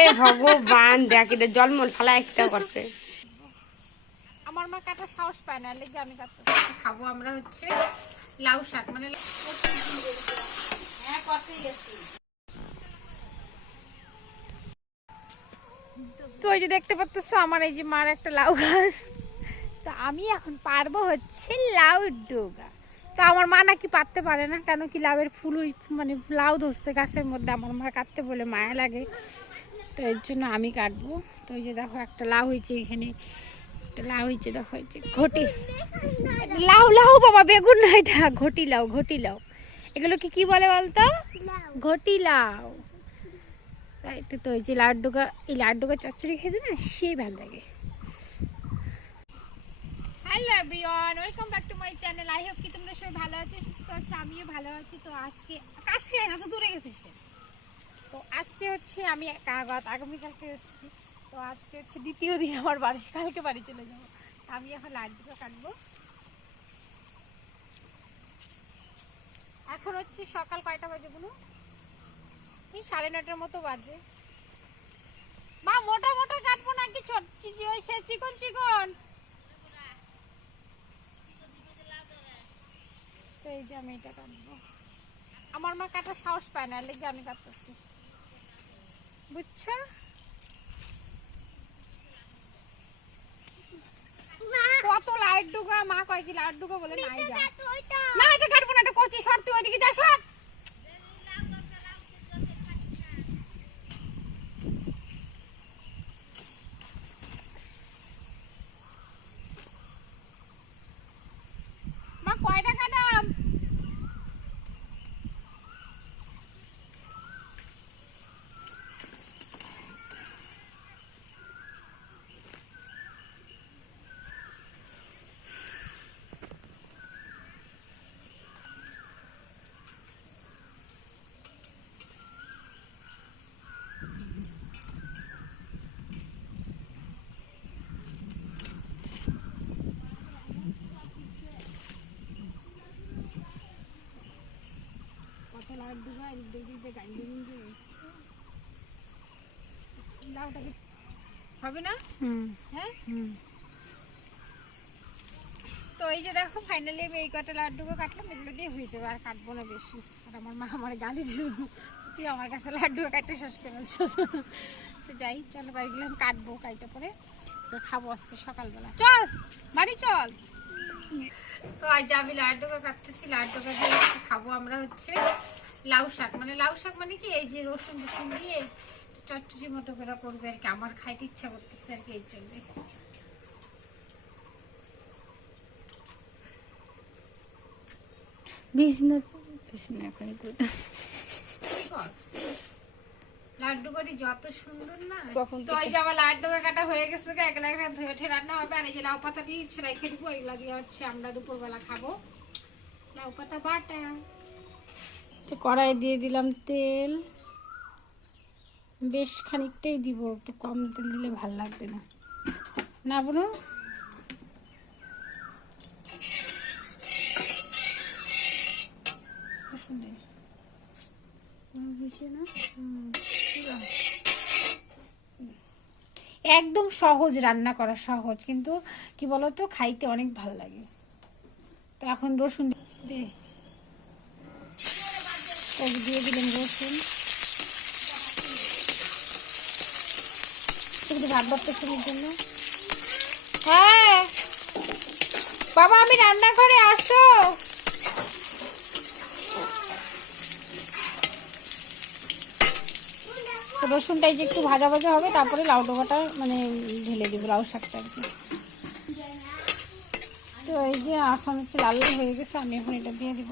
এ ভগবান, দেখ এটা জলমল ফালা একটা করছে। আমার মা কাটা সাহস পায় না, লেগে আমি কাটতে খাব আমরা হচ্ছে লাউ শাক মানে হ্যাঁ যে দেখতে পাচ্ছ, আমার এই যে মার একটা লাউ গাছ। তো আমি এখন পারব হচ্ছে লাউ ডোগা। তো আমার মা নাকি পারতে পারে না, কেন কি লাউয়ের ফুল মানে লাউ ধরছে গাছের মধ্যে, আমার মা কাটতে বলে মায়া লাগে। তো এর জন্য আমি কাটবো। তো ওই যে দেখো একটা লাউ হয়েছে এখানে। একটা লাউ হয়েছে দেখো হয়েছে ঘটি। লাউ লাউ বাবা বেগুন না এটা। ঘটি লাউ ঘটি লাউ। এগুলো কি কি বলে বলতো? ঘটি লাউ। একটু তো ওই যে লাড্ডুকা এই লাড্ডুকা চচ্চড়ি খেতে না সেই ভালো লাগে। Hello everyone welcome back to my channel I hope কি তোমরা সবাই ভালো আছো সুস্থ আছো আমিও ভালো আছি। তো আজকে কাছে না তো দূরে গেছিস কেন? তো আজকে হচ্ছে আমি আগামীকালকে এসেছি। তো আজকে হচ্ছে দ্বিতীয় দিন আমার বাড়ি, কালকে বাড়ি চলে যাব। আমি এখন লাড্ডুটা কাটবো। এখন হচ্ছে সকাল কয়টা বাজে বলু এই সাড়ে নটার মতো বাজে। মা, মোটা মোটা কাটবো নাকি? চিকন চিকন। তো এই যে আমি এটা কাটবো। আমার মা কাটার সাহস পায় না লেগে আমি কাটতেছি। বুঝছ? কত লাইট ডুগা মা কয় কি লাইট ডুগা বলে নাই যা। না এটা কাটবো না এটা কচি সর তুই ওইদিকে যা সর মা কয়টা কাটাম কত লাইট ডুগা এদিক দিয়ে এদিক দিয়ে গাড়ি দিয়ে লাউটা কি হবে না? হ্যাঁ? তো এই যে দেখো ফাইনালি আমি এই কটা লাড্ডুকে কাটলাম এগুলো দিয়ে হয়ে যাবে আর কাটবো না বেশি। আর আমার মা আমার গালি দিল। তুই আমার কাছে লাড্ডু কাটতে শেষ করে ফেলছিস। তো যাই চলো গাড়িগুলো আমি কাটবো কাইটা পরে। খাব আজকে সকালবেলা। চল বাড়ি চল। তো আজ আমি লাড্ডুকা কাটতেছি লাড্ডুকা দিয়ে খাব আমরা হচ্ছে লাউ শাক। মানে লাউ শাক মানে কি এই যে রসুন রসুন দিয়ে চটচটি মতো করে করবে আর কি। আমার খাইতে ইচ্ছা করতেছে আর কি এই জন্যে। লাড্ডু করি যত সুন্দর না তো ওই যে আমার লাড্ডু কাটা হয়ে গেছে এক লাখ ধুয়ে উঠে রান্না হবে। আর এই যে লাউ পাতাটি ছেড়াই খেয়ে দেবো এগুলা দিয়ে হচ্ছে আমরা দুপুরবেলা খাব। লাউ পাতা বাটা। তো কড়াই দিয়ে দিলাম তেল। বেশ খানিকটাই দিব, একটু কম তেল দিলে ভালো লাগবে না। না বলুন। একদম সহজ, রান্না করা সহজ, কিন্তু কি বলতো, খাইতে অনেক ভালো লাগে। তো এখন রসুন দিয়ে দিয়ে দিলেন রসুন। ভাত বাড়তেছেন জন্য হ্যাঁ। বাবা, আমি রান্না করে আসো রসুনটাই যে একটু ভাজা ভাজা হবে, তারপরে লাউ ডোকাটা মানে ঢেলে দিব, লাউ শাকটা আর কি। তো এই যে এখন হচ্ছে লাল হয়ে গেছে, আমি এখন এটা দিয়ে দিব।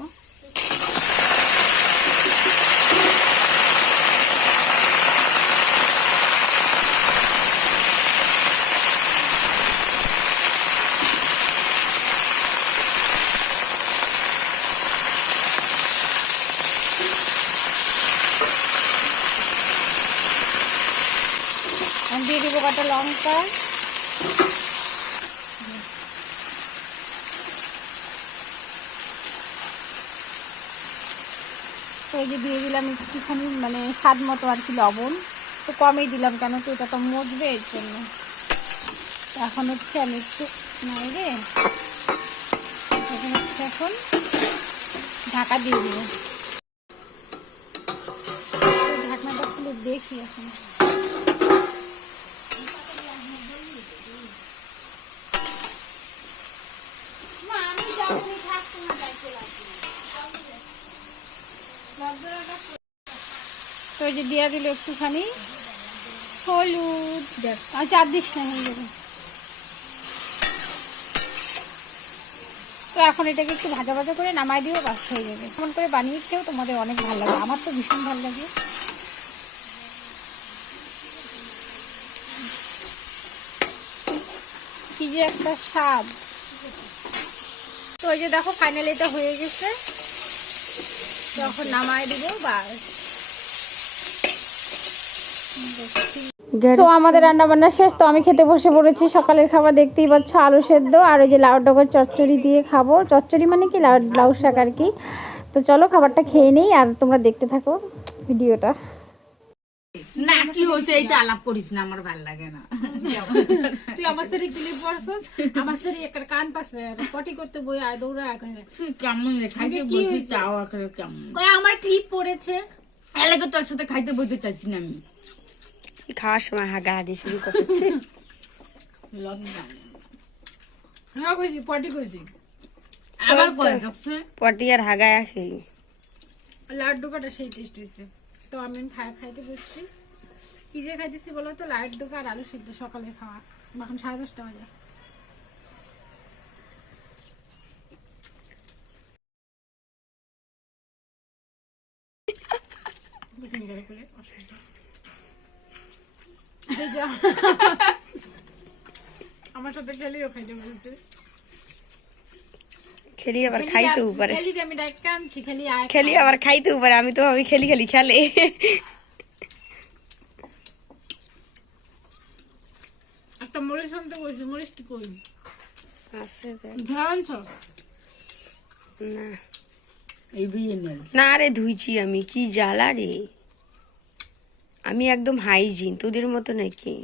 দিয়ে দিব কটা লঙ্কা এই যে দিয়ে দিলাম একটুখানি মানে স্বাদ মতো আর কি লবণ। তো কমেই দিলাম কেন তো এটা তো মজবে এর জন্য। এখন হচ্ছে আমি একটু নাইরে, এখন হচ্ছে এখন ঢাকা দিয়ে দিব। ঢাকনাটা খুলে দেখি এখন। তো এই যে দিয়া দিল একটুখানি। হলুদ। আর চার দিস না তো এখন এটাকে একটু ভাজা ভাজা করে নামাই দিও, বাস হয়ে যাবে। এমন করে বানিয়ে খেয়েও তোমাদের অনেক ভালো লাগে। আমার তো ভীষণ ভালো লাগে। কি যে একটা স্বাদ। তো ওই যে দেখো ফাইনালি এটা হয়ে গেছে। তখন নামাই দিব, বাস। তো আমাদের রান্না বান্না শেষ তো আমি খেতে বসে পড়েছি। সকালের খাবার দেখতেই পাচ্ছ আলু সেদ্ধ আর ওই যে লাউ ডগর চচ্চড়ি দিয়ে খাব। চচ্চড়ি মানে কি? লাউ লাউ শাক আর কি। তো চলো খাবারটা খেয়ে নেই আর তোমরা দেখতে থাকো ভিডিওটা। না কি হয়েছে এইটা আলাপ করিস না আমার ভালো লাগে না। তুই আমার সাথে ক্লিপ পড়ছস আমার সাথে একটা কান্তাছে পটি করতে বই আয় দৌড়া কেমন খাইতে বসে চাও কেমন? আমার ক্লিপ পড়েছে। এলাকা তোর সাথে খাইতে বইতে চাইছি না আমি। খাওয়ার সময় হাগাহাগি শুরু করছে? হ্যাঁ পটি আর হাগায় খেয়ে লাড্ডু কাটা সেই টেস্ট হয়েছে তো আমি খাই খাইতে বসছি। কি দিয়ে খাইতেছি বলো তো লাড্ডু আর আলু সিদ্ধ সকালে খাওয়া? এখন সাড়ে দশটা বাজে। এই যা। আমার সাথে খেলিও খাইতে বসেছে খেলি আবার খেলি আমি ডাইরেক্ট আনছি খেলি আয় খেলি আবার খাইতেও পারে আমি তো ভাবি খেলি খেলি খেলে। একটা মরিচ আনতে মরিচটি কই? আছে। না। এই বিয়ে না রে ধুইছি আমি কি জ্বালা রে। আমি একদম হাইজিন তোদের মতো নাকি?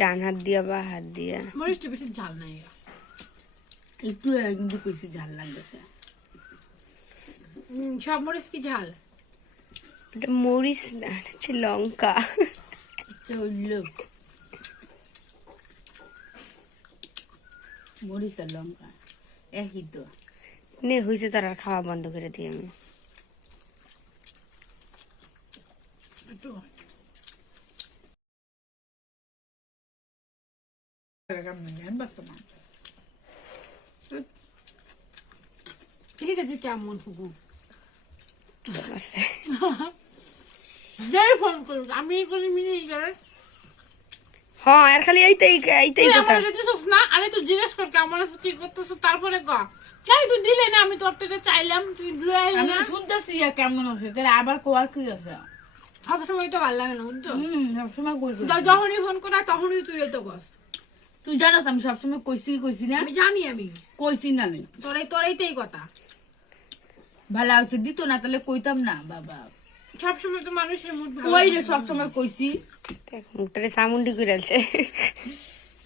ডান হাত দিয়া বা হাত দিয়া। বেশি ঝাল নাই। একটু কিন্তু কইছি ঝাল লাগতেছে। সব মরিচ কি ঝাল? ওটা মরিচ না হচ্ছে লঙ্কা। চলল মরিচ আর লঙ্কা একই তো। নে হয়েছে তার আর খাওয়া বন্ধ করে দিই আমি। ঠিক আছে কেমন আছে। যাই ফোন করুক। আমি করে মিলে হ্যাঁ আর খালি এইটাই এইটাই কথা। আমার এটা দিছিস না? আরে তুই জিজ্ঞেস কর কেমন আছে কি করতেছ তারপরে ক। তাই তুই দিলে না আমি তোর থেকে চাইলাম তুই আমি না। শুনতেছি আর কেমন আছে তাহলে আবার কোয়ার কি আছে। সব সময় তো ভালো লাগে না বুঝছ? হুম সবসময় কই কই যখনই ফোন করা তখনই তুই এত কস। তুই জানাস আমি সবসময় কইছি কইছি না। আমি জানি আমি। কইছি না আমি। তোরাই তোরাইতেই কথা। ভালো হয়েছে দিত না তাহলে কইতাম না বাবা। সবসময় তো মানুষের মুড কই রে সবসময় কইছি? দেখ মুখটারে সামুন্ডি করে আছে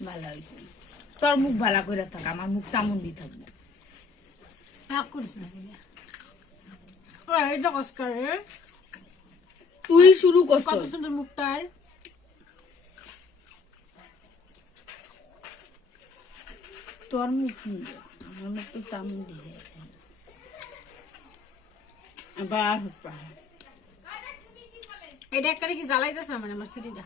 ভালো হয়েছে তোর মুখ ভালো করে থাক আমার মুখ চামুন্ডি থাকবে রাগ করিস না অস্কার তুই শুরু করছ কত সুন্দর মুখটার। তোর মুখ সুন্দর আমার মুখ তো চামুন্ডি হয়ে আছে। আবার হচ্ছে। এটা একটা কি জ্বালাইতেছে মানে আমার সিঁড়িটা